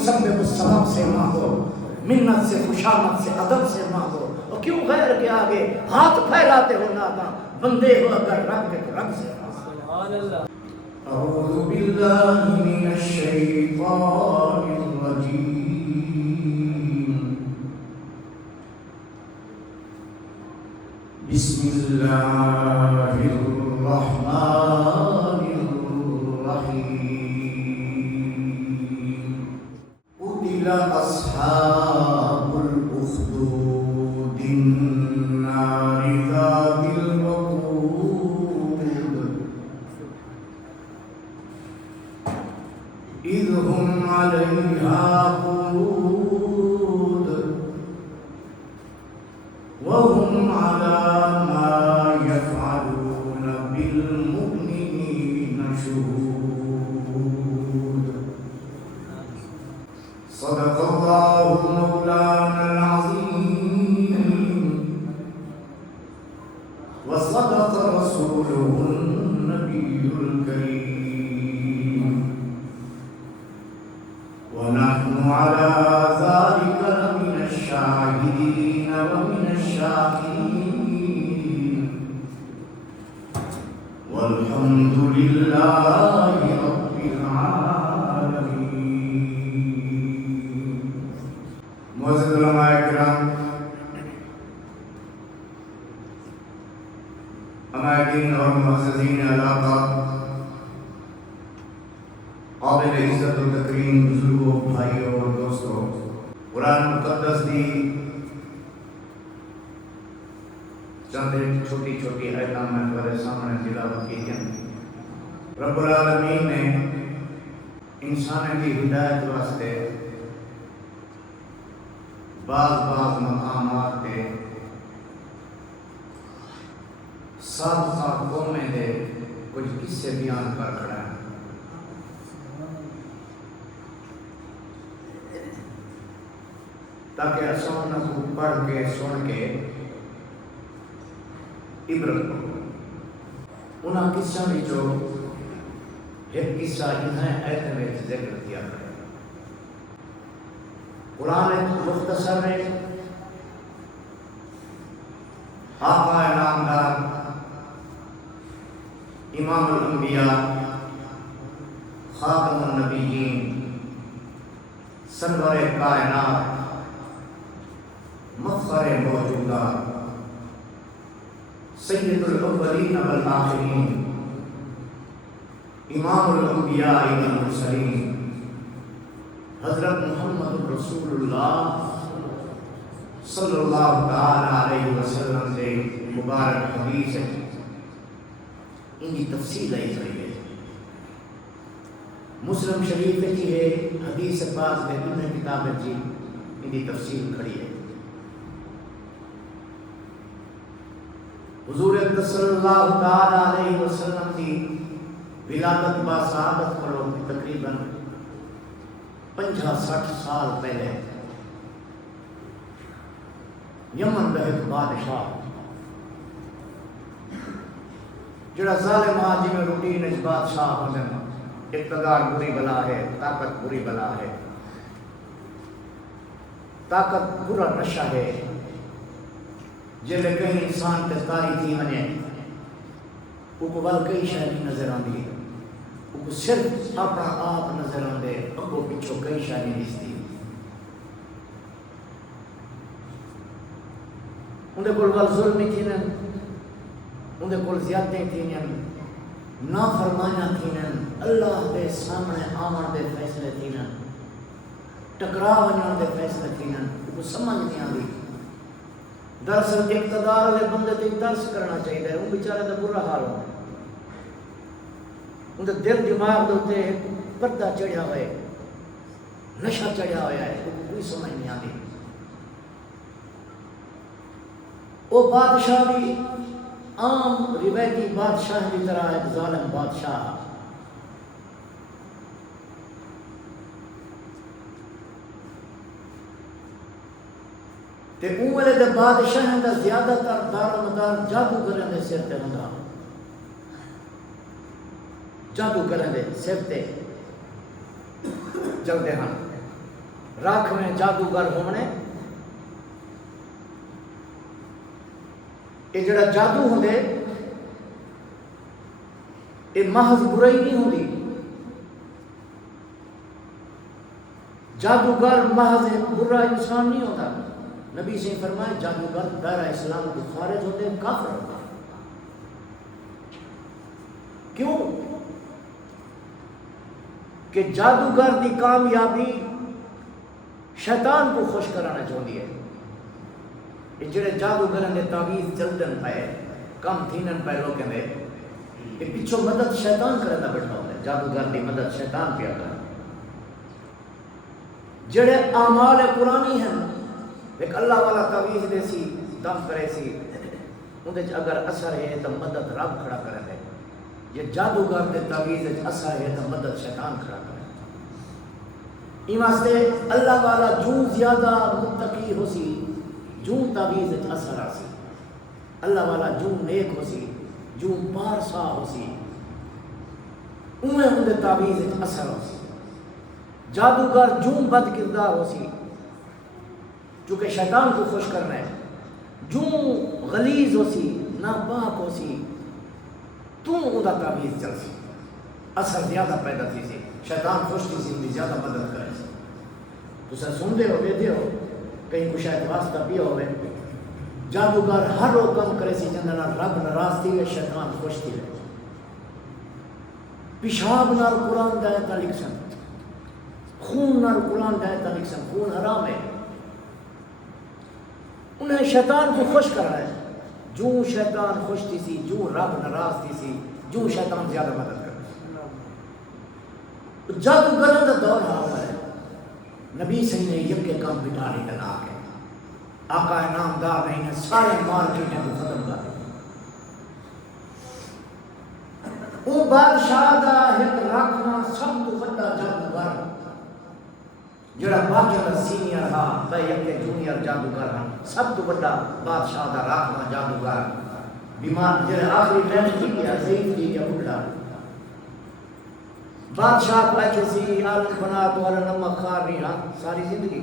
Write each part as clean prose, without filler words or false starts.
مسبب السبب سے مانگو، منت سے، خوشامد سے، ادب سے مانگو، اور کیوں غیر کے آگے ہاتھ پھیلاتے ہو ناداں؟ بندے ہو اگر رب کے تو رب سے مانگو۔ سبحان اللہ۔ اعوذ باللہ من الشیطان الرجیم، بسم اللہ الرحمن الرحیم۔ قتل اصحاب الاخدود النار ذات الوقود اذ هم علیہا قعود وهم على ما يفعلون بالمؤمنين شهود۔ صدق الله مولانا العظيم وصدق رسوله النبي الكريم، ونحن على ذلك لمن الشاهدين ومن الشاكرين، والحمد لله رب العالمين۔ معزز علماء کرام، عمائدین اور معززین علاقہ، قابل عزت و تکریم بزرگوں، بھائیوں اور دوستوں، قرآن مقدس دی چند چھوٹی چھوٹی آیتاں میں تمہارے سامنے تلاوت کی ہیں۔ رب العالمین نے انسان کی ہدایت واسطے بعض مقامات تے سابقہ قومیں دے کچھ قصے بیان کر کھڑا ہے، تاکہ اساں کو پڑھ کے سن کے عبرت ہو۔ انہاں قصوں وچوں ایک قصہ انہیں ایت میں ذکر کیا ہے۔ قرآن مختصر ہے، آقا نامدار امام الانبیاء خاتم النبیین سرور کائنات مفخر موجودات سید الاولین والآخرین امام الانبیاء والمرسلین حضرت محمد رسول اللہ صلی اللہ تعالی علیہ وسلم سے مبارک حدیث ہے، ان کی تفصیل ہے۔ مسلم شریف کی ہے حدیث پاک میں انہیں کتابیں جی ان کی تفصیل کھڑی ہے۔ حضور صلی اللہ تعالی علیہ وسلم کی ولادت با صحابت کرو تقریباً 50-60 سال پہلے یمن کا ایک بادشاہ جڑا ظالم آج میں روٹین اس بادشاہ ہونے اقتدار بری بلا ہے، طاقت بری بلا ہے، طاقت برا نشہ ہے، جلے کہیں انسان تذکاری تھی منے وہ کو بل کئی شاید نظر آندی، وہ کو صرف اپنا آپ نظر آندے، اگو پچھو کئی شاید نستی۔ اندھے کول بل ظلمی تھینن، اندھے کول زیادتیں تھینن، نافرمانیاں تھینن، اللہ دے سامنے آمن دے فیصلے تھینن، ٹکراونیاں دے فیصلے تھینن، وہ سمجھ نہیں آندی۔ دراصل اقتدار والے بندے تے ترس کرنا چاہیے، وہ بیچارے دا برا حال ہو، ان دے دل دماغ دے اوتے پردہ چڑھیا ہوئے، نشہ چڑھیا ہوا ہے، کوئی سمجھ نہیں آتی۔ وہ بادشاہ بھی عام روایتی بادشاہ کی طرح ایک ظالم بادشاہ، تے اولے دے بادشاہ دا زیادہ تر دار و مدار جادوگروں دے سر تے ہوندا، جادوگروں دے سر تے چلتے ہیں۔ راکھ میں جادوگر ہونے یہ جڑا جادو ہوندے یہ محض برائی نہیں ہوندی. جادوگر محض برا انسان نہیں ہوتا. نبی سے فرمائے جادوگر دائرہ اسلام کو خارج ہوتے ہیں، کافر ہوتا. کیوں؟ کہ جادوگر دی کامیابی شیطان کو خوش کرانا چاہتی ہے. یہ جڑے جادوگرن دے تعویذ چلتن پائے کم تھینن پائے لوگ کہنے یہ پچھو مدد شیطان کرنا بیٹھا ہوتا ہے. جادوگر دی مدد شیطان پیا کرنا. جڑے اعمال قرآنی ہیں ایک اللہ والا تعویذ دے سی دم کرے سی اندر اگر اثر ہے تو مدد رب کھڑا کرے دے. یہ جادوگر دے تعویذ اثر ہے تو مدد شیطان کھڑا کرے. این واسطے اللہ والا جو زیادہ متقی ہو سی جو تعویذ اثر آ سی. اللہ والا جو نیک ہو سی جو پارسا ہو سی انہیں اندر تعویذ اثر ہو سی. جادوگر جو بد کردار ہو سی چونکہ شیطان کو خوش کرنا ہے، جو غلیظ ہو سی ناپاک ہو سی تو اندر تعویذ چل سی اثر زیادہ پیدا تھی سی. شیطان خوش تھی سی انہیں زیادہ مدد کرے سی. تو سر سن دے ہو بیدے ہو کہیں کچھ شاید واسطہ بھی ہوئے جادوگر ہر وہ کم کرے سی جنہاں رب ناراض تھی ہے شیطان خوش تھی ہے. پیشاب نال قرآن دایتا لکھ سن، خون نال قرآن دایتا لکھ سن. خون حرام ہے. انہیں شیطان کو خوش کرنا ہے. جو شیطان خوش تھی سی جو رب ناراض تھی سی جو شیطان زیادہ مدد کرنا. جادوگروں کا دور آ ہے. نبی صحیح نے یک کے کام بٹا نہیں دنا کے آقا نامدار نہیں نے سارے مارکیٹیں کو ختم کر دیا. وہ بادشاہ دا ایک رکھنا سب تو بڑا جادوگر جڑا باقی دا سینئر تھا بے یک کے جونیئر جادوگر ہیں سب تو بڑا بادشاہ دا رکھنا جادوگر بیمار جڑے آخری ٹائم کی گیا ضعیف کی گیا بڑھا بادشاہ کو ایچے سی عالم بنا تو عالم نمک کھا رہی ہاں ساری زندگی.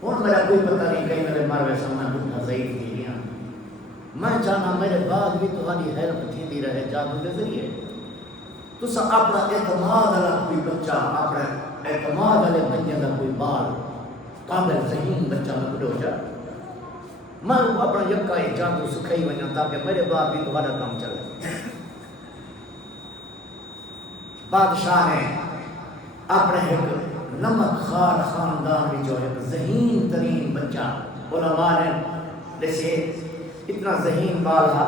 اور میرا کوئی پتہ نہیں کہیں میرے ماروے سامنے بڑھا ضعیف کی گیا. میں چاہنا میرے بعد بھی تمہاری حیرت تھی دی رہے جادو دے ذریعے. تو سا اپنا اعتماد علیہ کوئی بچہ اپنا اعتماد علیہ بچے دا کوئی بال قابل ذہین بچہ میں بڑھ ہو جا میں اپنا یکا ایک جادو سکھائی بنا تاکہ میرے بعد بھی تمہارا کام چلے. بادشاہ نے اپنے ایک نمک خار خاندان میں جو ایک ذہین ترین بچہ علماء نے جیسے اتنا ذہین بال تھا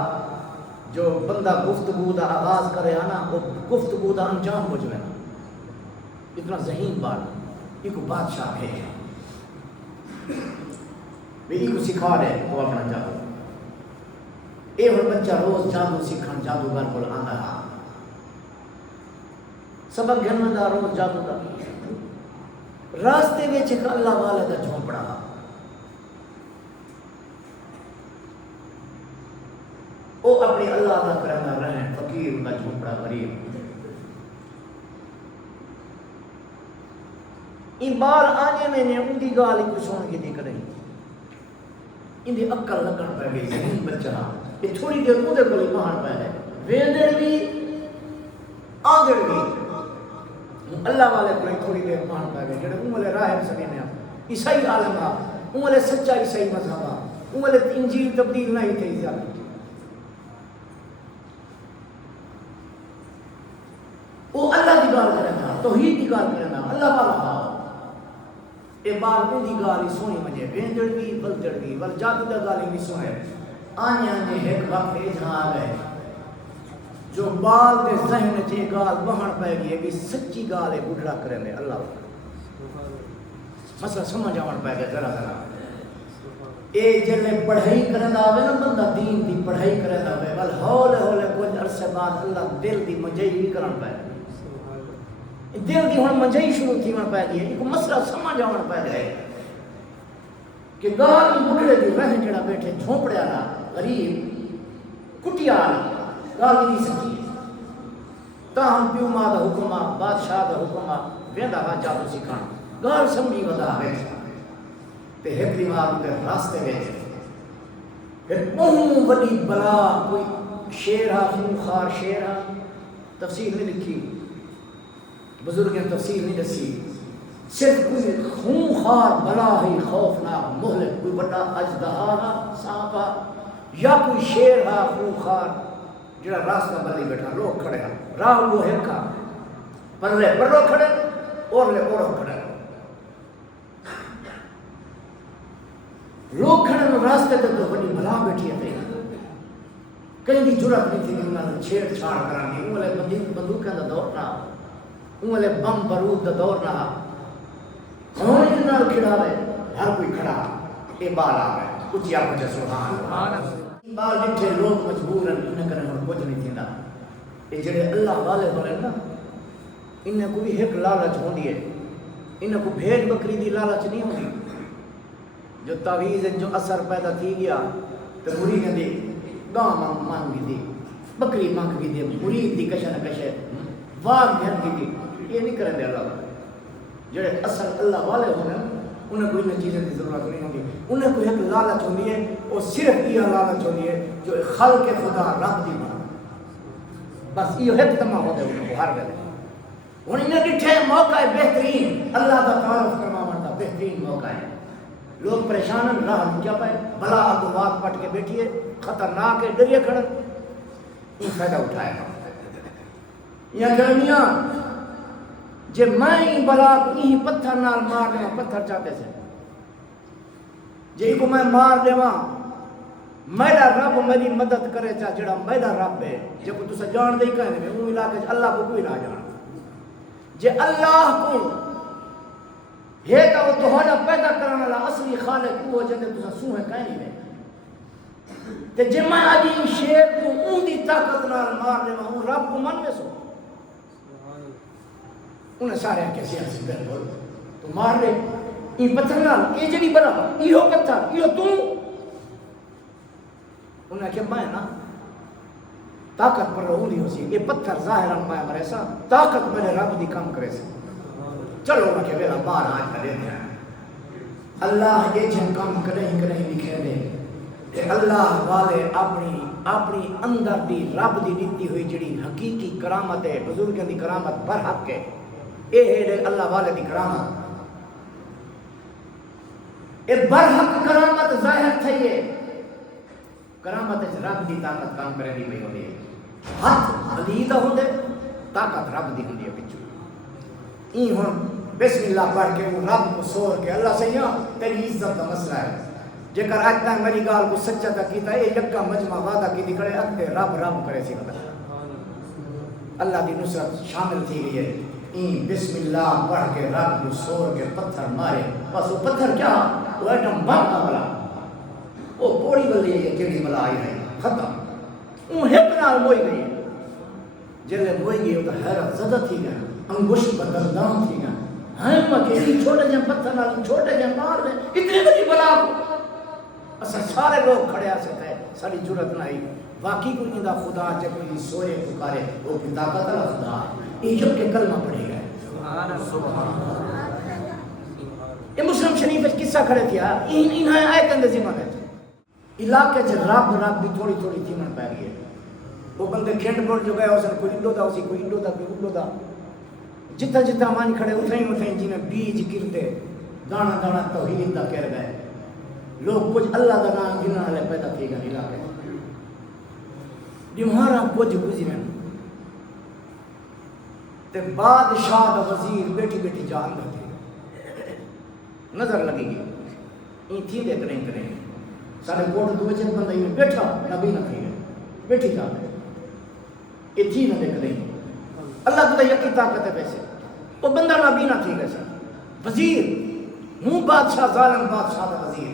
جو بندہ گفتگو دا آغاز کرے نا وہ گفتگو دا انجام ہو جائے نا. اتنا ذہین بال ایک بادشاہ ہے بھی ایک سکھا دے تو اپنا جادو. اے ہر بچہ روز جادو سکھن جادوگر کو آندا رہا سبق گھنن دا روز جادو دا. راستے میں ایک اللہ والے دا جھونپڑا وہ اپنی اللہ دا کرنا رہے فقیر دا جھونپڑا غریب. ان بار آنے میں نے ان دی گال کو سن کے دیکھ رہی ان دی عقل لگن پہ گئی. ذہین بچہ یہ تھوڑی دیر اودے کول ایمان پہ ہے ویندڑ بھی آندڑ بھی اللہ والے کو تھوڑی دیر مان پہ گئے جڑے انہوں نے راہب سکینے عیسائی عالم آ انہوں نے سچا عیسائی مذہب آ انہوں نے انجیل تبدیل نہیں تھی زیادہ. وہ اللہ کی گال کرنا توحید کی گال کرنا اللہ والا ہا اے بار ان دی گال سونی مجھے ویندڑ بھی بلدڑ بھی ول جادو دا گال نہیں سنے. آنے آنے ایک وقت جہاں آ گئے جو بال دے ذہن چے گال بہن پہ گئی کہ سچی گال ہے بڑھڑا کرنے اللہ مسئلہ سمجھ آن پہ گیا ذرا ذرا. اے جلے پڑھائی کرنا آوے نا بندہ دین دی پڑھائی کرنا آوے ول ہولے ہولے کچھ عرصے بعد اللہ دل دی منجائی بھی کرن پہ دل دی ہن منجائی شروع تھی من پہ گئی ایک مسئلہ سمجھ آن پہ گئے کہ گال بڑھڑے دی رہن جڑا بیٹھے جھونپڑے آنا غریب کٹیا گال نہیں سکی تاہم پیو ماں دا حکمہ بادشاہ دا حکمہ ویندا وا جادو سکھانا گال سمجھی ودا وچ تے ایک دیوار دے راستے وچ پھر بہت وڈی بلا کوئی شیر ہا خونخوار شیر ہا تفسیر نہیں لکھی بزرگوں نے تفسیر نہیں دسی صرف کوئی خونخوار بلا ہی خوفناک مہلک کوئی بڑا اژدہا ہا سانپ ہا یا کوئی شیر ہا خونخوار جڑا راستہ بدلی بیٹھا لوگ کھڑے ہیں راہ وہ ہے کا پرلے پرلو کھڑے اور لے اوڑو کھڑے لوگ کھڑے ہیں راستے تے تو بڑی بلا بیٹھی ہے کہیں بھی جرات نہیں تھی کہ انہوں نے چھیڑ چھاڑ کرانی انہوں نے بندوقیں دا دور نہ انہوں نے بم بارود دا دور نہ کون انہوں کھڑا ہے ہر کوئی کھڑا یہ بال آ رہا ہے کچھ یا کچھ سبحان بال جتھے لوگ مجبور ہیں انہیں کرنے اور کچھ نہیں تھیندا یہ جڑے اللہ والے بولے نا انہیں کوئی ایک لالچ ہوندی ہے انہیں کوئی بھیڑ بکری دی لالچ نہیں ہوندی جو تعویذ جو اثر پیدا تھی گیا تو مرید دی گاں مانگی دی بکری مانگی دی مرید دی کشے نہ کشے واگ گھن دی یہ نہیں کریں دے اللہ جڑے اصل اللہ والے ہونے انہیں کوئی نہ چیزیں کی ضرورت نہیں ہوگی انہیں کوئی ایک لالچ ہوتی ہے اور صرف یہ لالچ ہوتی ہے جو خلق خدا رب دی بات بس یہ ایک تمام ہوتے انہیں کو ہر ویلے انہیں ڈٹھے موقع ہے بہترین اللہ کا تعارف کرنا مرتا بہترین موقع ہے لوگ پریشان ہیں راہ رکیا پائے بلا اگوات پٹ کے بیٹھیے خطرناک ہے ڈریے کھڑن یہ فائدہ اٹھائے گا یا گرمیاں جے میں بلا کو پتھر نال مار دے پتھر چاہتے سے جے کو میں مار دے میرا رب میری مدد کرے چاہ جڑا میرا رب ہے جے کو تسا جان دے کہنے میں اون علاقے اللہ کو کوئی نہ جان جے اللہ کو ہے تو وہ تہاڈا پیدا کرنے والا اصلی خالق وہ جے تسا سوہے کہیں نہیں تے جے میں اج شیر کو اون دی طاقت نال مار دے اون رب کو من میں سو انہیں سارے کیسے ہنسی بالکل تو مار لے یہ پتھر نال یہ جڑی بلا یہ پتھر یہ تو انہیں کہا میں نا طاقت پر رہولی ہو سی یہ پتھر ظاہرا میں مرے سا طاقت میرے رب دی کم کرے سا چلو انہیں کہ میرا بار آج کا دے دیا اللہ یہ جن کام کریں لکھے دے کہ اللہ والے اپنی اندر دی رب دی دیتی ہوئی جڑی حقیقی کرامت ہے بزرگوں دی کرامت برحق ہے یہ ہے اللہ والے دی کرامت یہ برحق کرامت ظاہر تھی ہے کرامت رب دی طاقت کام کرے دی پئی ہوندی ہے ہاتھ علی دا ہوندے طاقت رب دی ہوندی ہے پچھو این ہن بسم اللہ پڑھ کے وہ رب کو سور کے اللہ سیاں تیری عزت کا مسئلہ ہے جے کر آج تک میری گال کو سچا تھا کیتا ہے یکا مجمع وعدہ کی دکھڑے اکتے رب کرے سی اللہ دی نصرت شامل تھی گئی ہے این بسم اللہ پڑھ کے رب کو سور کے پتھر مارے بس وہ پتھر کیا وہ ایٹم بم کا بلا وہ پوڑی بلی ہے جڑی بلا آئی ہے ختم اون ہپ نال موئی گئی جلے موئی گئی وہ تو حیرت زدہ تھی گیا انگوشت بدردان تھی گیا ہاں مکیلی چھوٹے جن پتھر نال چھوٹے جن مار دے اتنی بڑی بلا کو اسا سارے لوگ کھڑے آ سکتے ہیں ساری جرت نہ آئی واقعی کوئی اندہ خدا جب کوئی سوئے پکارے وہ کی طاقت اللہ خدا یہ جب کے کلمہ پڑھے گئے یہ مسلم شریف اس قصہ کھڑے تھیا انہیں آئے کندے ذمہ دے علاقے سے رب بھی تھوڑی تھی من پہ گئی ہے وہ بندے کھینڈ بڑھ جو گئے اسے کوئی انڈو دا اسی کوئی انڈو دا جتا مانی کھڑے اتھیں جی میں بیج گرتے دانا توحید دا کہہ گئے لوگ کچھ اللہ دا نام گرنا لے پیدا تھی گئے علاقے بیمارا کچھ گزرے تے بادشاہ دا وزیر بیٹھی جا اندر تھی نظر لگی گئی این تھی دے کریں سارے کوٹ دوے چند بندہ یہ بیٹھا نبی نہ تھی گئے بیٹھی جا یہ تھی نہ دیکھ رہی اللہ کو یقین طاقت ہے پیسے وہ بندہ نبی نہ تھی گئے وزیر ہوں بادشاہ ظالم بادشاہ دا وزیر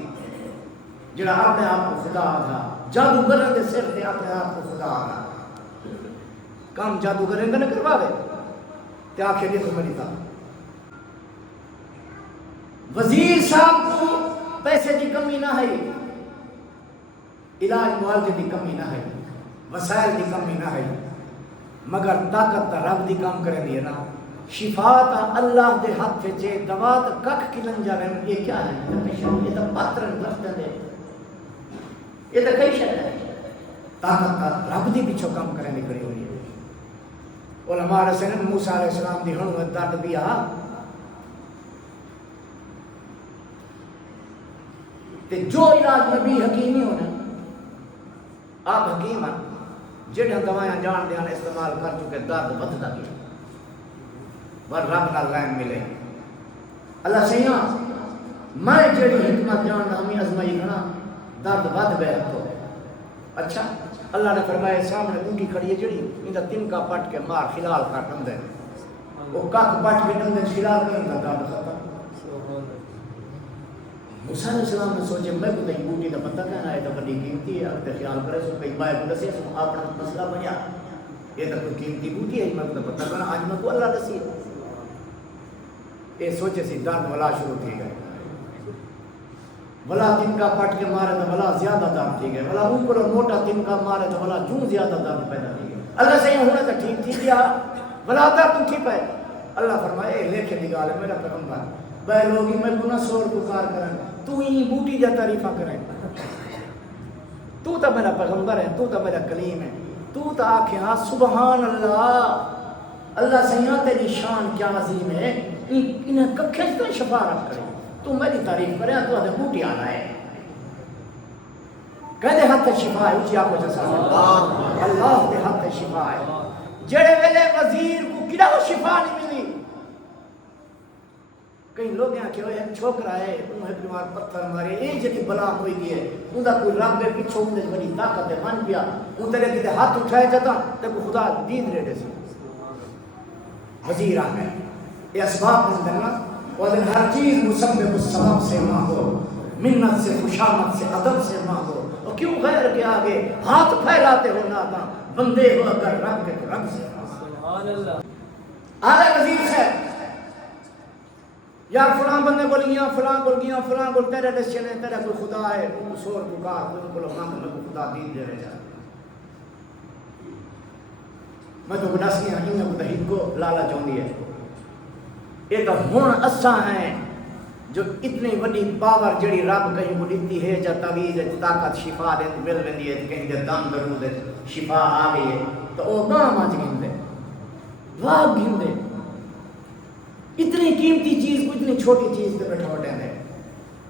جڑا اپنے آپ کو خدا آدھا جادوگریں دے سر دے اپنے آپ کو خدا آدھا کام جادوگریں گا نہ کروا دے تے آنکھیں دیکھو بڑی تھا وزیر صاحب کو پیسے دی کمی نہ ہے علاج معالجے دی کمی نہ ہے وسائل دی کمی نہ ہے مگر طاقت دا رب دی کام کرے دی ہے نا شفا تا اللہ دے ہاتھ چے دوا تا ککھ کلن جا رہے ہیں. یہ کیا ہے؟ یہ تو پاترن لفظ دے یہ تو کئی شہر ہے. طاقت کا رب دی پیچھو کام کرنے کری ہوئی ہے. علماء رسول موسیٰ علیہ السلام دی ہنو درد دیا تے جو علاج نبی حکیمی ہونا آپ حکیم ہیں جڑے دوائیاں جان دیاں استعمال کر چکے درد بدھتا گیا ور رب کا لائن ملے. اللہ سیاں میں جڑی حکمت جان ہمیں ازمائی کھنا درد بدھ گیا تو اچھا اللہ نے فرمایا سامنے بوٹی کھڑی ہے جڑی انہاں تنکا پٹ کے مار خلال کر ڈندے وہ کک پٹ کے ڈندے خلال نہیں ہوتا درد ختم. موسیٰ علیہ السلام نے سوچے میں کو تھی بوٹی کا پتہ کہنا ہے تو بڑی قیمتی ہے اب تو خیال کرے سو کئی بائے کو دسی سو اپنا مسئلہ بنیا یہ تو کوئی قیمتی بوٹی ہے میں کو پتہ کہنا آج میں کو اللہ دسی یہ سوچے سی درد والا شروع تھی گئے بلا تنکا پٹ کے مارے تو بلا زیادہ درد تھی گئے بلا اوپر موٹا تنکا مارے تو بلا جوں زیادہ درد پیدا تھی گئے. اللہ سے ہونے تو ٹھیک تھی گیا بلا درد ٹھیک ہے. اللہ فرمائے لے کے نگال ہے میرا پیغمبر بے لوگی میں گناہ سور پکار کریں تو ہی بوٹی جا تعریفہ کریں تو میرا پیغمبر ہے تو میرا کلیم ہے تو آکھیں ہاں سبحان اللہ اللہ سیاں تیری شان کیا عظیم ہے انہیں ککھے سے شفا رکھ کرے تو میری تعریف کرے تو آدھے بوٹی آنا ہے کہتے ہاتھ شفا ہے اچھی آپ کو جیسا اللہ دے ہاتھ شفا ہے. جڑے ویلے وزیر کو کڑا شفا نہیں ملی کئی لوگ یہاں کہ ایک چھوکرا ہے انہیں بیمار پتھر مارے ایک جنی بلا ہوئی گئی ہے انہا کوئی رب ہے پیچھو انہیں بڑی طاقت ہے من پیا ان تیرے کتے ہاتھ اٹھائے جاتا تو کوئی خدا دین ریڈے سے وزیر آگئے یہ اسباب من کرنا اور دن ہر چیز مسبب السبب سے ماں ہو منت سے خوشامت سے عدب سے ماں ہو اور کیوں غیر کے آگے ہاتھ پھیلاتے ہو نادا بندے ہو اگر رب کے تو رب سے سبحان اللہ. آلہ وزیر سے یار فلان بندے بول گیا فلان بول تیرے دشے نے تیرے کوئی خدا ہے وہ سور پکار تو ان کو لوگ میں کو خدا دین دے رہے جا میں تو بڑا سی ہوں انہیں کو کو لالا چاہتی ہے. یہ تو ہون اساں ہیں جو اتنی بڑی پاور جڑی رب کہیں کو دیتی ہے جا تعویذ طاقت شفا دے مل ویندی ہے کہیں دے دم درود شفا آ گئی ہے تو وہ گاں مچ گھندے واہ گھندے اتنی قیمتی چیز کو اتنی چھوٹی چیز پہ بیٹھا ہوتے ہیں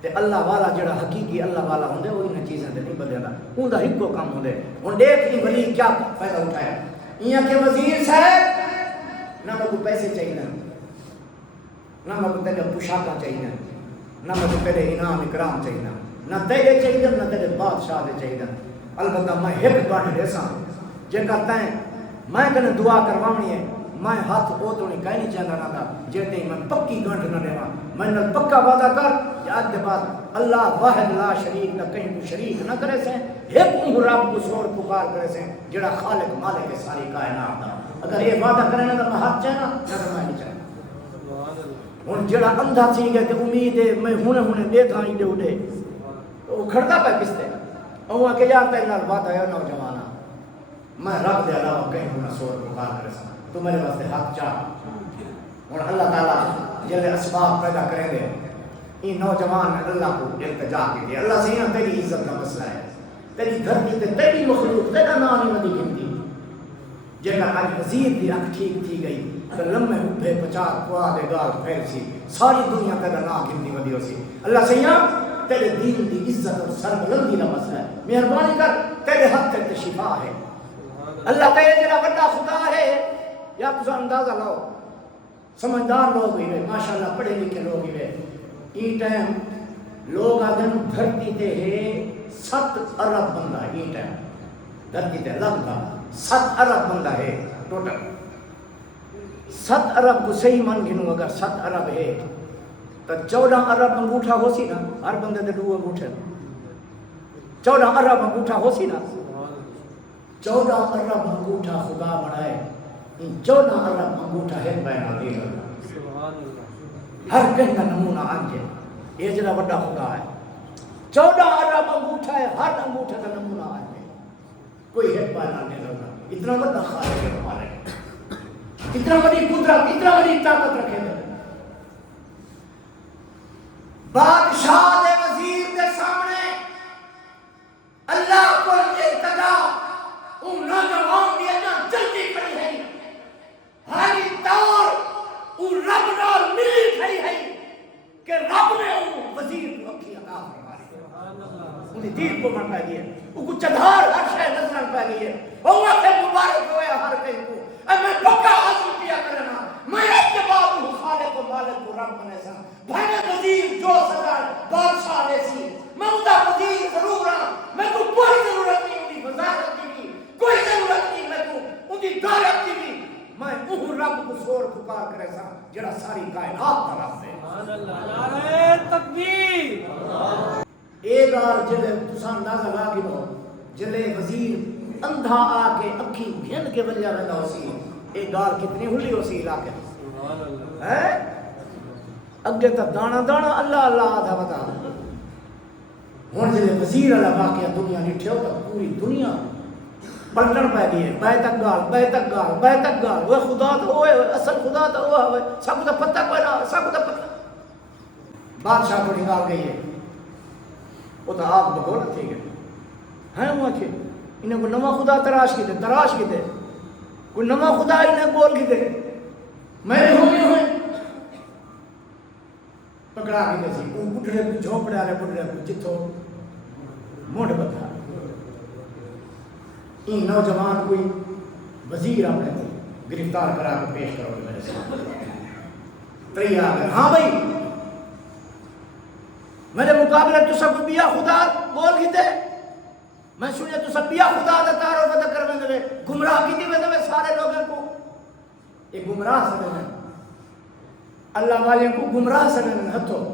تے اللہ والا جڑا حقیقی اللہ والا ہوندے وہ انہیں چیزیں تے نہیں بدلدا ان دا ہکو کام ہوندے. ہن دیکھ ای ولی کیا فائدہ اٹھایا ایاں کہ وزیر صاحب نہ کو پیسے چاہیے نہ کو تیرے پوشاکاں چاہیے نہ کو تیرے انعام اکرام چاہیے نہ تیرے چاہیے نہ تیرے بادشاہ دے چاہیے. البتہ میں ہک باٹھ دیساں جے کرتا ہے میں کنے دعا کروانی ہے میں ہاتھ او تو نہیں کہیں نہیں چاہتا نہ تھا جیتے میں پکی گھنٹ نہ دیوا میں نے پکا وعدہ کر کہ آج کے بعد اللہ واحد لا شریک نہ کہیں کو شریک نہ کرے سے ایک انہوں رب کو سور پکار کرے سے جڑا خالق مالک ساری کائنات دا اگر یہ وعدہ کرے نا تو میں ہاتھ چاہنا نہ تو میں نہیں چاہنا. ہن جڑا اندھا تھی گئے تے امید ہے میں ہونے دیکھاں ایڈے اڈے وہ کھڑتا پہ کس تے او کہ یار تیرے نال وعدہ ہے نوجوانا میں رب دے علاوہ کہیں کو نہ سور پکار کرے سے تو میرے واسطے ہاتھ چاہ اور اللہ تعالیٰ جلے اسباب پیدا کریں گے ان نوجوان نے اللہ کو التجا کی دی. اللہ سے یہاں تیری عزت کا مسئلہ ہے تیری دھرتی تے تیری مخلوق تیرا نام نہیں گنتی جے کر آج وزیر دی اکھ ٹھیک تھی گئی تو لمحے اٹھے 50 قوا دے گال پھیل سی ساری دنیا تیرا نام گنتی ودی ہو سی. اللہ سے یہاں تیرے دین دی عزت اور سربلندی کا مسئلہ ہے مہربانی کر تیرے حق تے شفا ہے. اللہ تیرے جڑا بڑا خدا ہے یا تجھا اندازہ لاؤ سمجھدار لوگ بھی ہوئے ماشاءاللہ پڑھے لکھے لوگ بھی ہوئے ای ٹائم لوگ آدھن دھرتی تے ہے 7 ارب بندہ ای ٹائم دھرتی تے لگ گا 7 ارب بندہ ہے ٹوٹل 7 ارب کو صحیح من گنو اگر 7 ارب ہے تو 14 ارب انگوٹھا ہو سی نا ہر بندے دے 2 انگوٹھے 14 ارب انگوٹھا ہو سی نا 14 ارب انگوٹھا خدا بنائے 14 ارب انگوٹھا ہے بین اللہ ہر کہیں کا نمونہ آنجے یہ جنہ بڑا خدا ہے 14 ارب انگوٹھا ہے ہر انگوٹھا کا نمونہ آنجے کوئی ہے بین اللہ اتنا بڑا خالق ہے ہمارے اتنا بڑی قدرت اتنا بڑی طاقت رکھے گا بادشاہ دے وزیر دے سامنے اللہ کو التجا ان نوجوان دی انا جلدی کھڑی ہے ہاری طور ان رب نال ملی کھڑی ہے کہ رب نے ان وزیر کو اکھی عطا فرمائی ان دی دین کو من پہ گئی ہے وہ کچھ چدھار ہر شے نظر پہ گئی ہے اللہ سے مبارک ہوئے ہر کہیں کو اب میں پکا حاصل کیا کرنا میں اتباب ہوں خالق و مالک و رب بنے سا بھائی وزیر جو سزار بادشاہ لے سی میں اندہ وزیر ضرور رہا میں کو کوئی ضرورت نہیں اندی وزارت کی کوئی ضرورت نہیں میں کو اندی دولت کی میں اوہ رب کو سور پکار کرے سا جڑا ساری کائنات کا رب ہے نعرہ تکبیر ایک آر جلے تسان اندازہ لا کی بہو جلے وزیر اندھا آ کے اکھی گھن کے بلیا رہتا ہو سی ایک گار کتنی ہلی ہو سی علاقے اگے تا دانا دانا اللہ اللہ آدھا بتا ہون جلے وزیر اللہ واقعہ دنیا نٹھے ہو تا پوری دنیا پلٹن پہ گئی ہے بے تک گال بے تک گال بے تک گال وہ خدا تا ہوئے اصل خدا تا ہوئے سب کو تا پتہ کوئی نہ سب کو تا پتہ بادشاہ کو نکال گئی ہے وہ تا آپ بگو نہ تھی گئے ہیں ہوا کہ انہیں کوئی نما خدا تراش کی دے کوئی نما خدا انہیں بول کی دے میرے ہوئے ہوئے پکڑا کی دے سی ان بڑھڑے کو جھوپڑے آلے بڑھڑے کو جتھو موڑ بتا این نوجوان کوئی وزیر اپنے کو گرفتار کرا کے پیش کرو گے میرے ساتھ تری آگئے ہاں بھائی میرے مقابلہ تو سب بیا خدا بول کی دے میں سنیا تو سب بیا خدا دا تارو بدا کر میں دے گمراہ کی دی میں سارے لوگوں کو یہ گمراہ سنے ہیں اللہ والے کو گمراہ سنے ہیں ہتھو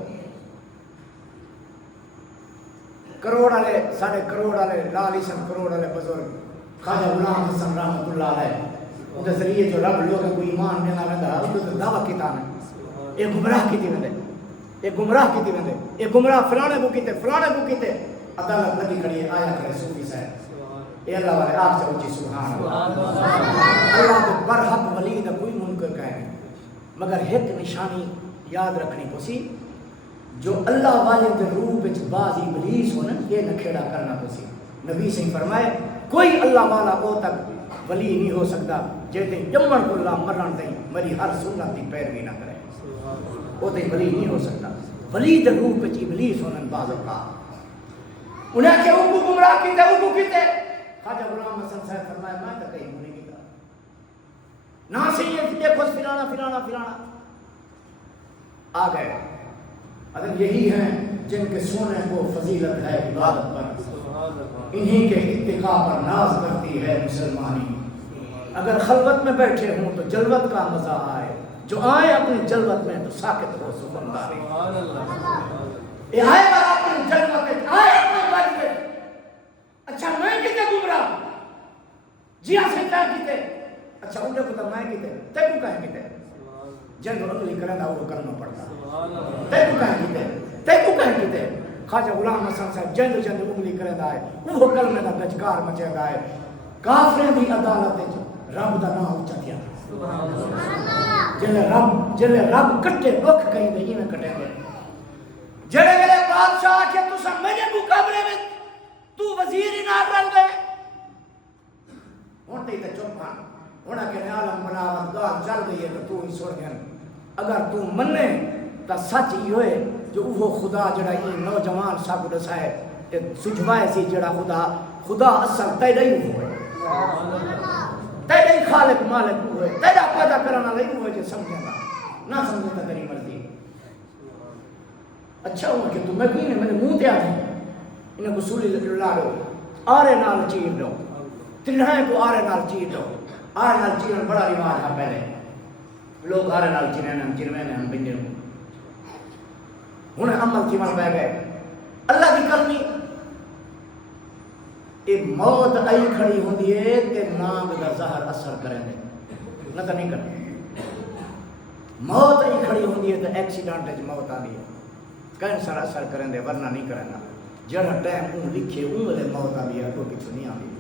کروڑ والے ساڑھے کروڑ والے لال حسن کروڑ والے بزرگ خواجہ غلام حسن رحمت اللہ علیہ ان کے ذریعے جو رب لوگوں کو ایمان دینا رہتا ہے ان کو دعویٰ کیتا ہے یہ گمراہ کی دی میں دے یہ گمراہ کی دی میں دے یہ گمراہ فلانے کو کیتے عدالت ندی کھڑی ہے آیا کرے صوفی صاحب اے اللہ والے آپ سے اونچی سبحان اللہ اللہ کے برحق ولی دا کوئی منکر کہے مگر ایک نشانی یاد رکھنی کو سی جو اللہ والے دے روح وچ باز ابلیس ہونا یہ نہ کھیڑا کرنا کو سی نبی سے فرمائے کوئی اللہ والا او تک ولی نہیں ہو سکتا جیتے جمن کو اللہ مرن دیں میری ہر سنت دی پیروی نہ کرے وہ تے ولی نہیں ہو سکتا ولی دے روح وچ ابلیس ہونا باز اوقات انہیں کہ ان کو گمراہ کیتے خواجہ غلام حسن صاحب فرمایا میں تو کہیں نہیں کیتا نہ سے یہ دیکھو فلانا آ گئے اگر یہی ہیں جن کے سونے کو فضیلت ہے عبادت پر انہی کے اتقاء پر ناز کرتی ہے مسلمانی اگر خلوت میں بیٹھے ہوں تو جلوت کا مزہ آئے جو آئے اپنی جلوت میں تو ساکت ہو سبحان اللہ یہ آئے بار اپنی جلوت میں آئے اپنے بات میں اچھا میں کتے گمراہ جی ہاں سے کیا کتے اچھا انہیں کو تو میں کتے تے کو کہیں کتے جن کو اگلی کریں دا وہ کرنا پڑتا تے کو کہیں کتے خواجہ غلام حسن صاحب جن اگلی کریں دا ہے وہ کلمے دا گجکار مچے دا ہے کافرین دی عدالت ہے رب دا نام اچھا دیا جلے رب کٹے دکھ کہیں دے ہی میں کٹے گئے جڑے میرے بادشاہ کے تو سب میرے مقابلے میں تو وزیر ہی نہ رن گئے ہونتے ہی تے چپ ہاں ہونا کہ عالم بناوت گال چل گئی ہے تو ہی سوڑ گئے اگر تو مننے تا سچ ہی ہوئے جو وہ خدا جڑا یہ نوجوان سب دسائے کہ سجھوائے سی جڑا خدا اصل تیرا ہی ہوئے تیرا ہی خالق مالک ہوئے تیرا پیدا کرنا نہیں ہوئے جو سمجھے گا نہ سمجھے تا تیری مرضی اچھا ہوا کہ تمہیں کوئی نہیں میں نے منہ تے آ دیں انہیں کو سولی لڑو آرے نال چیر دو تنہائیں کو آرے نال چیر دو آرے نال چیرن بڑا رواج ہے پہلے لوگ آرے نال چیرن ہم چیرویں ہم بندے ہوں انہیں عمل چیمن بہ گئے اللہ کی کرنی اے موت آئی کھڑی ہوں دیئے کہ نام دا زہر اثر کریں دے نہ تو نہیں کریں موت آئی کھڑی ہوں دیئے تو ایکسیڈنٹ ہے موت آ دیئے کینسر اثر کریں دے ورنہ نہیں کریں گا جڑا ٹائم ان لکھے ان والے موت آ دیئے کوئی کچھ نہیں آ دیئے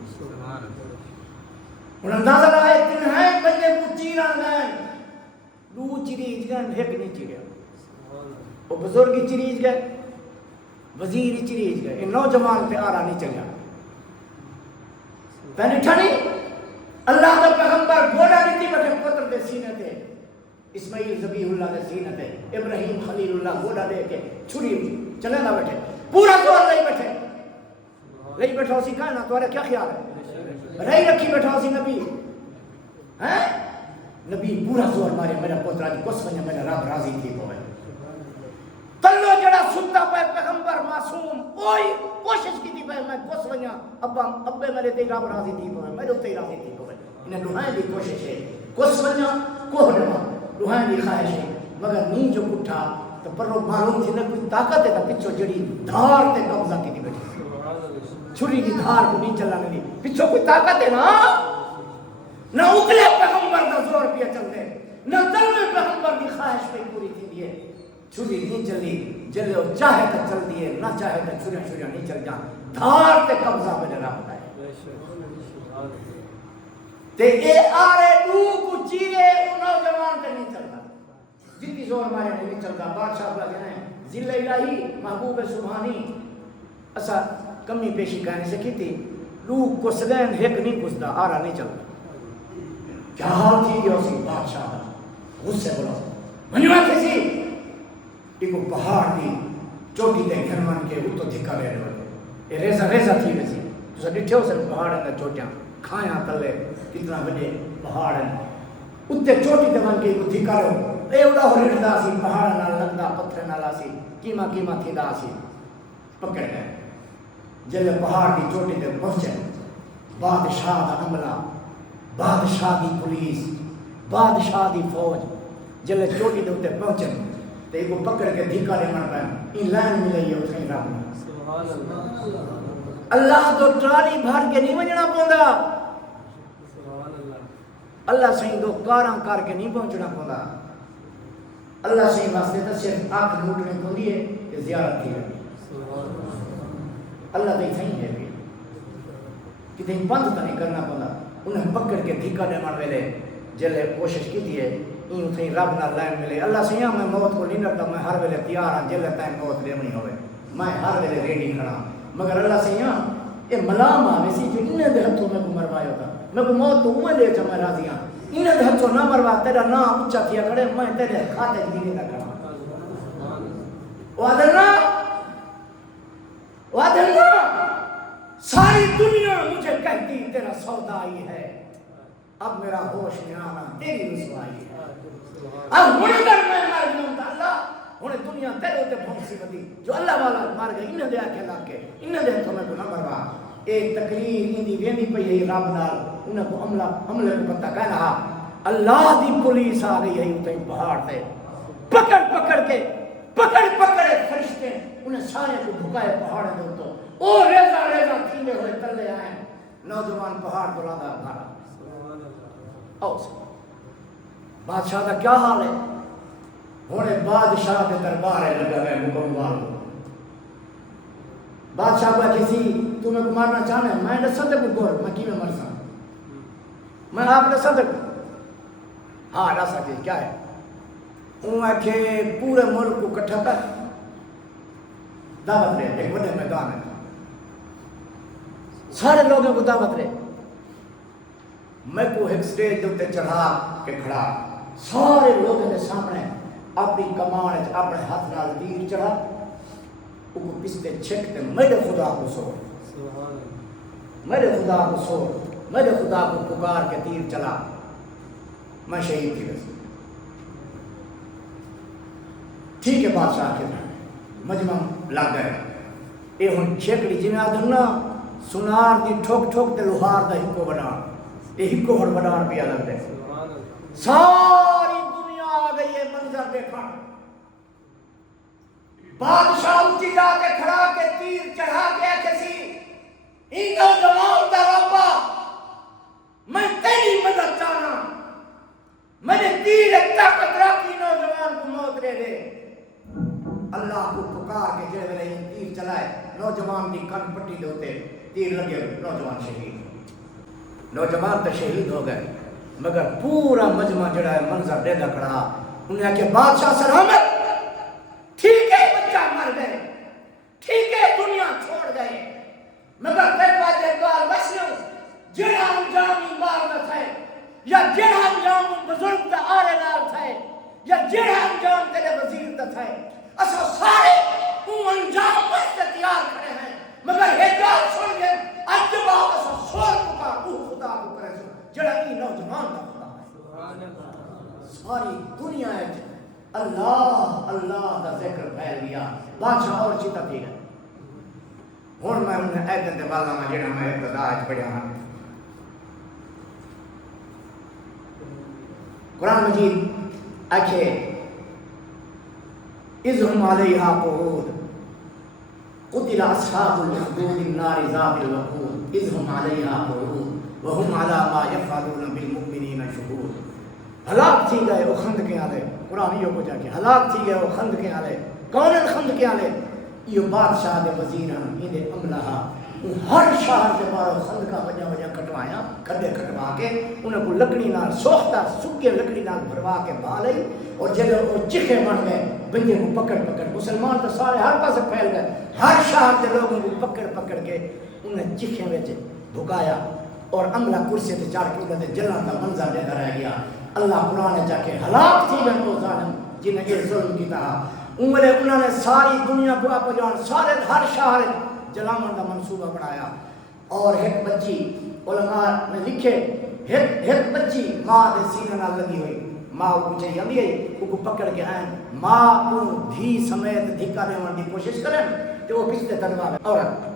ہن اندازہ لائے تنہائی بندے کو چیران گئے دو چیریج گئے ایک نہیں چیریا وہ بزرگی چیریج گئے وزیری چیریج گئے یہ نوجوان پہ آرہ نہیں چلیا پہنے ٹھانی اللہ کا پیغمبر گھوڑا نہیں تھی بٹھے پتر دے سینے تھے اسماعیل ذبیح اللہ دے سینے تھے ابراہیم خلیل اللہ گھوڑا دے کے چھری چلے نہ بیٹھے پورا دور نہیں بیٹھے رہی بیٹھا اسی کہنا تمہارا کیا خیال ہے رہی رکھی بیٹھا اسی نبی نبی پورا زور مارے میرا پوترا جی کس وجہ میرا رب راضی تھی ہوئے تلو جڑا ستا پہ پیغمبر معصوم کوئی کوشش کی تھی پہ میں کس وجہ ابے میرے تے رب راضی تھی ہوئے میرے تے راضی تھی ہوئے انہیں لوہائیں بھی کوشش ہے کس وجہ کوہ نما لوہائیں بھی خواہش ہے مگر نہیں جو کٹھا تو پر وہ معلوم تھی نہ کوئی طاقت ہے پچھو جڑی دھار تے قبضہ کی تھی بیٹھی چھری کی دھار کو نہیں چلانے دی پچھو کوئی طاقت ہے نا نہ اکلے پیغمبر کا زور پیا چل دے نہ دل میں پیغمبر کی خواہش پہ پوری تھی دیئے چھری نہیں چلی جلے وہ چاہے تو چل دیئے نہ چاہے تو چھریاں نہیں چل جان دھار تے قبضہ میں نے رابطہ ہے تے اے آرے دو کو چیرے وہ نوجوان تے نہیں چلتا جتنی زور مارے نہیں چلتا بادشاہ کا کہنا ہے ذل الہی محبوب سبحانی اسا کمی پیشی کہنے سے کی تھی لوگ کو سدین ایک نہیں کسدا آرہ نہیں چلتا کیا حال تھی کہ اسی بادشاہ دا غصے بلا منیوہ کسی ایک پہاڑ دی چوٹی دے گھرمان کے اتو دھکا لے رہے یہ ریزہ تھی ویسی تو سا ڈٹھے ہو سن پہاڑ اندر چوٹیاں کھایاں تلے کتنا بڑے پہاڑ ہیں اتنے چوٹی دے من کے ایک دھکا لے اے اڑا ہو رہا سی پہاڑ نال لگدا پتھر نال سی کیما تھی دا سی پکڑ گئے جلے پہاڑ دی چوٹی دے پہنچے بادشاہ دا عملہ بادشاہ دی پولیس بادشاہ دی فوج جلے چوٹی دے ہوتے پہنچے تو ایک کو پکڑ کے دھیکا لے مر پائے ان لائن ملے یہ اتھیں رب نے اللہ تو ٹرالی بھر کے نہیں بجنا پوندا اللہ سہیں دو کاراں کار کے نہیں پہنچنا پوندا اللہ سہیں واسطے تو صرف آنکھ لوٹنے کو دیئے کہ زیارت تھی رہی اللہ تو اتھیں ہے بھی کتیں بند تو نہیں کرنا پوندا انہیں پکڑ کے دھکا دے مر ویلے جلے کوشش کی دیئے این اتھیں رب نہ لائن ملے اللہ سیاں میں موت کو نہیں ڈرتا میں ہر ویلے تیار ہاں جلے تائیں موت لیونی ہوئے میں ہر ویلے ریڈی کھڑا مگر اللہ سیاں اے ملام آوے سی جو انہیں دے ہتھوں میں کو مروایا ہوتا میں کو موت تو اوہ لے چا میں راضی ہاں انہیں دے ہتھوں نہ مروا تیرا نا اچھا تھیا کھڑے میں تیرے کھاتے جدینے تک کھڑا وعدل نا ساری دنیا مجھے کہتی تیرا سودا ہی ہے اب میرا ہوش میں آنا تیری رسوائی ہے اب ہونے در میں مر گیا تا اللہ ہونے دنیا تیرے ہوتے پھونسی بدی جو اللہ والا مار گئے انہیں دیا کھیلا کے انہیں دیا تو میں کو نہ مروا ایک تقریر اندی ویندی پہ یہی رب نال انہیں کو عملے کو پتہ کہہ رہا اللہ دی پولیس آ گئی ہے اتنے پہاڑ تے پکڑ کے فرشتے انہیں سارے کو بھکائے پہاڑ دے تو او ریزہ تھیلے ہوئے تلے آئے نوجوان پہاڑ دلادا بھارا بادشاہ کا کیا حال ہے ہونے بادشاہ کے دربار ہے لگا گئے مکموال بادشاہ کو کسی تمہیں کو مارنا چاہنا ہے میں نے صدق کو گور میں کی میں مرسا میں آپ نے صدق ہاں رسا کی کیا ہے انہوں کہ پورے ملک کو کٹھا کر دعوت رہے ایک بڑے میدان ہے سارے لوگوں کو دعوت رہے میں کو ایک سٹیج دوتے چڑھا کے کھڑا سارے لوگوں کے سامنے اپنی کمان اپنے ہاتھ نال تیر چڑھا ان کو پستے چھکتے میرے خدا کو سو میرے خدا کو سو میرے خدا کو پکار کے تیر چلا میں شہید تھی بس ٹھیک ہے بادشاہ کے مجمع لگ گئے اے ہن چھکڑی جنہیں آدھنا سنار دی ٹھوک ٹھوک تے لوہار دا ہکو بنا یہی کو ہر بنار بھی الگ دے ساری دنیا آ گئی ہے منظر دیکھا بادشاہ اونچی جا کے کھڑا کے تیر چڑھا کے کسی ان نوجوان دا ربا میں تیری مدد چاہنا میں نے تیر طاقت رکھی نوجوان کو موت دے دے اللہ کو پکار کے جے ویلے تیر چلائے نوجوان دی کن پٹی دے ہوتے تیر لگے نوجوان شہید نوجوان تو شہید ہو گئے مگر پورا مجمع جڑا ہے منظر دے کھڑا انہیں کہ بادشاہ سلامت ٹھیک ہے بچہ مر گئے ٹھیک ہے دنیا چھوڑ گئے مگر دیکھا دیکھال بسیوں جڑا انجام مار نہ تھے یا جڑا انجام بزرگ دا آرے نال تھے یا جڑا انجام تیرے وزیر دا تھے اسا سارے وہ انجام واسطے تیار کھڑے ہیں مگر یہ گال سن گئے اج باپ اسا سور پکار وہ خدا کو کرے سو جڑا ای نوجوان دا خدا ہے ساری دنیا ہے اللہ اللہ دا ذکر پھیل گیا بادشاہ اور چیتا تھی گئے ہوں میں انہیں ایدن دے والا میں جڑا میں ابتدا اج پڑھیا ہوں قرآن مجید اکھے اذہم علیہا قعود قتل اصحاب الاخدود النار ذات الوقود اذہم علیہا قعود وهم على ما يفعلون بالمؤمنین شهود ہلاک تھی گئے وہ خندقیں آلے قرآن یہ کو جا کے ہلاک تھی گئے وہ خندقیں آلے کون ان خندقیں آلے یہ بادشاہ دے وزیران انہیں عملہ ہر شہر سے بارو خندقہ وجہ وجہ کٹوایا کھڈے کٹوا کے انہیں کو لکڑی نال سوختا سکے لکڑی نال بھروا کے بھالئی اور جب وہ چکھے بن گئے بندے کو پکڑ پکڑ مسلمان تو سارے ہر پاس پھیل گئے ہر شہر سے لوگوں کو پکڑ پکڑ کے انہیں چکھے میں بھگایا اور عملہ کرسی تے چڑھ کے انہیں جلن کا منظر دے کر آیا اللہ قرآن نے جا کے ہلاک تھی گئے وہ ظالم جنہیں یہ ظلم کی تھا انہوں نے ساری دنیا کو آپ جان سارے ہر شہر جلامن کا منصوبہ بنایا اور ایک بچی علماء نے لکھے ایک بچی ماں دے سینے نال لگی ہوئی ماں کو چاہیے آندی ہے کو پکڑ کے آئیں ماں کو دھی سمیت دھکا دینے کی کوشش کریں تو وہ پستے تلوائے عورت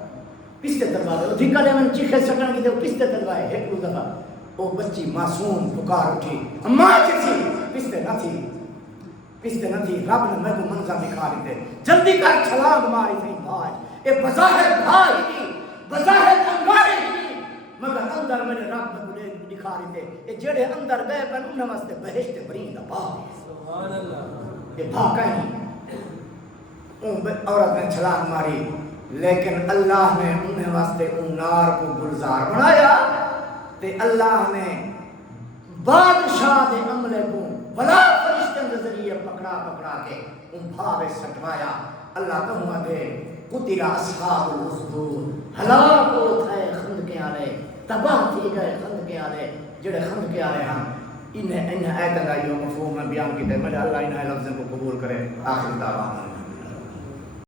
پستے تلوائے وہ دھکا دینے چیخے سٹن کی تو پستے تلوائے ایک دو دفعہ وہ بچی معصوم پکار اٹھی اماں کسی پستے نہ تھی پستے نہ تھی رب نے میں کو منظر دکھا دیتے جلدی کر چھلانگ ماری تھی بھائی اے بظاہر بھائی تھی بظاہر انگارے تھی مگر اندر میں نے رب میں دکھا دیتے اے جڑے اندر گئے پر انہیں واسطے بہشت برین دا باپ سبحان اللہ یہ بھاگ کہیں عورت نے چھلانگ ماری لیکن اللہ نے انہیں واسطے ان نار کو گلزار بنایا تے اللہ نے بادشاہ دے عملے کو بلا فرشتے کے ذریعے پکڑا پکڑا کے ان بھاوے سٹوایا اللہ کہوں دے قتل اصحاب الاخدود ہلاک ہو تھے خندقیں آلے تباہ تھی گئے خندقیں آلے جڑے خندقیں آلے ہم انہیں آیت کا یہ مفہوم میں بیان کی تے مجھے اللہ انہیں لفظوں کو قبول کرے آخر دعوانا